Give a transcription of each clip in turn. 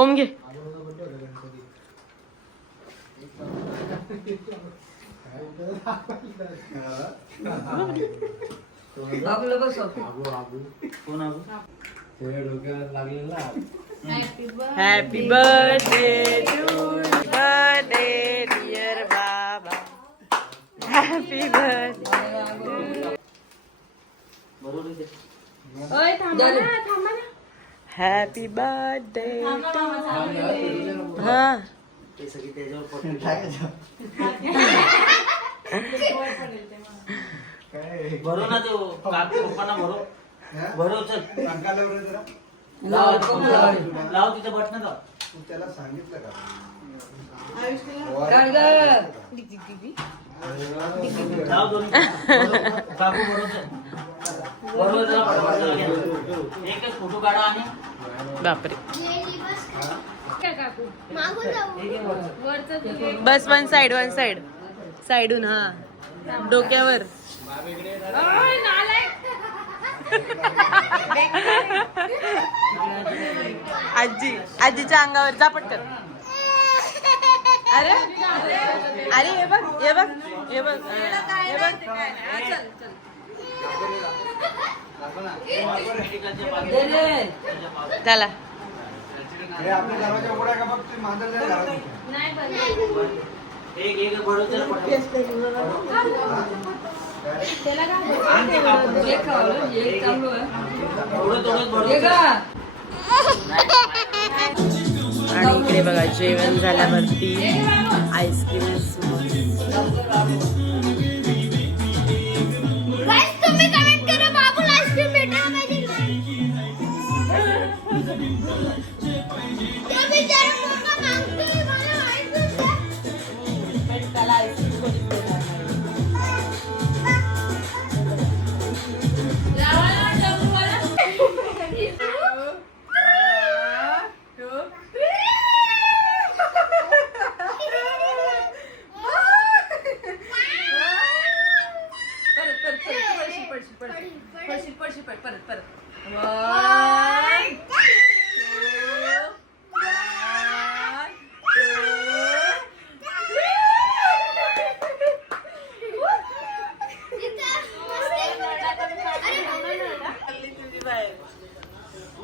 ओम घे. Happy birthday to birthday dear बाबा. Happy birthday. Happy birthday to. हा भरो ना तो पप्पांना भरो भरो. चल लाव तिथे बटन लाव. त्याला सांगितलं का लाव दोन काकू भरो. एकच फोटो काढा आणि बापरे. बस वन साइड साइडून. हा डोक्यावर. आजीच्या अंगावर जा पटकन. अरे अरे हे बघ हे बघ हे बघ हे बघ. चला आपल्या दरवाजा उघडा का बघ. ते मांजर एक एक भरो. चल आणि इकडे बघा जेवण झाल्यावरती आईस्क्रीम. तुम्ही कमेंट करा बाबूला आईस्क्रीम भेटायला पाहिजे. त्या बिचारा मुलगा मागतोय मला आईस्क्रीम.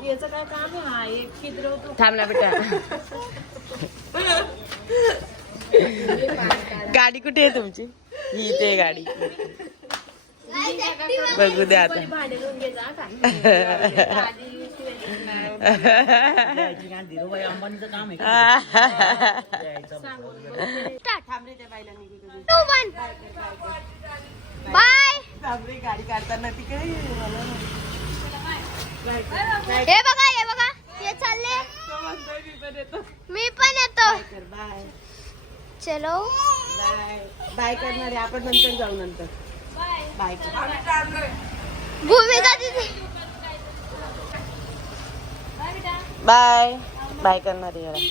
याचं काय काम आहे. हा एक किद्रवतो. थांब ना बेटा. गाडी कुठे आहे तुमची. ही ते गाडी बघू द्या आता. धीरूभाई अंबानीचं काम आहे. बाय. गाडी काढताना तिकडे हे बघा हे चालले. मी पण येतो. चलो बाय करणार आहे आपण. नंतर जाऊ. नंतर बाय. भूमिका दीदी बाय बाय करणार आहे.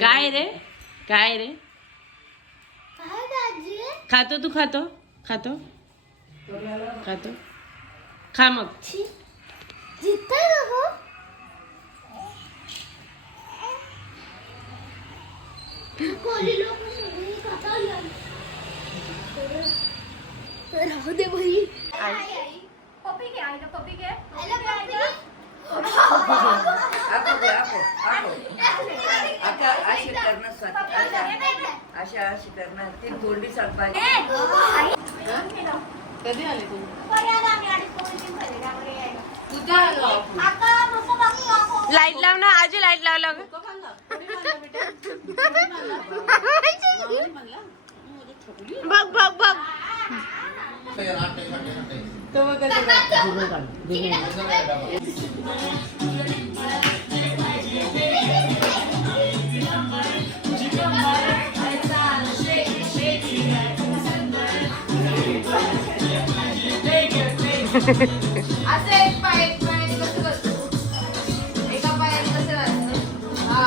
काय रे काय रे. खातो तू. खातो खा मग. राहू दे भाई. पप्पी घे आईला. पप्पी घे. अशी करणार ती थोडी सांगता. कधी आले तुम्ही. लाईट लाव ना आजी. लाईट लावला. बघ बघ बघ. असं एक पायाने कसं करतो. एका पायाने कसं करतो. हा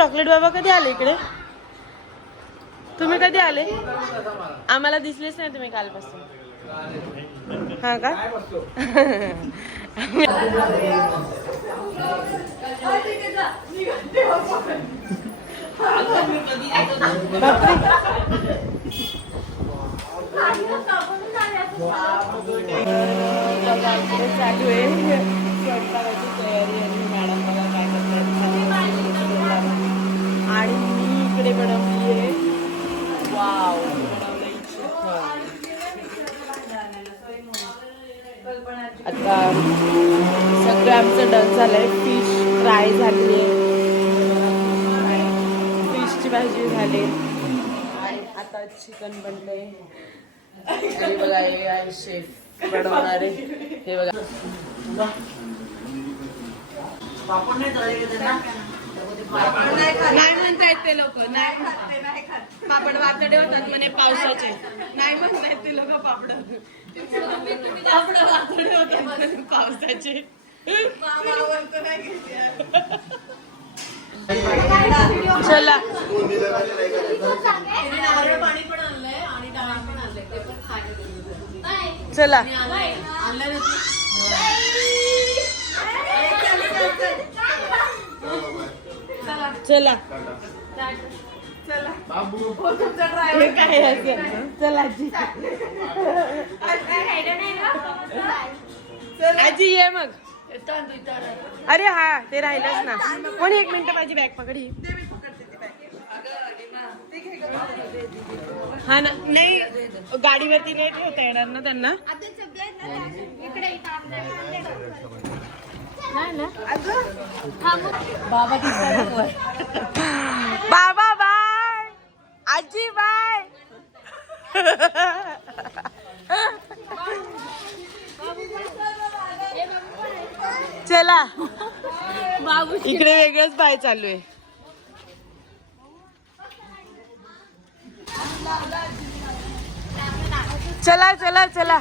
चॉकलेट बाबा कधी आले इकडे? तुम्ही कधी आले? आम्हाला दिसलेच नाही तुम्ही कालपासून. हा का? चालू आहे स्वयंपाकाची तयारी आणि मॅडम बघा काय करतात. आणि मी इकडे बनवली आहे वाव बनवलंय चिकन. आता सगळं आमचं डन झालंय. फिश फ्राय झाली आहे, फिशची भाजी झाली आणि आता चिकन बनलंय. आणि बघा हे आहे शेफ बनवणारे. हे बघा पापड नाही तळले त्यांना. नाही म्हणतायत ते लोक. नाही पापड वातडे होतात म्हणे पावसाचे. नाही म्हणतायत ते लोक पापड वातडे होतात म्हणे पावसाचे. चला चला चला हे काय असं? चला आजी ये मग. अरे हा ते राहिलंच ना. कोणी 1 मिनिट माझी बॅग पकडी. हा ना. नाही गाडीवरती लेट होता येणार ना त्यांना. बाबा बाय. आजी बाय. चला बाबू इकडे वेगळंच बाय चालू आहे. चला चला चला.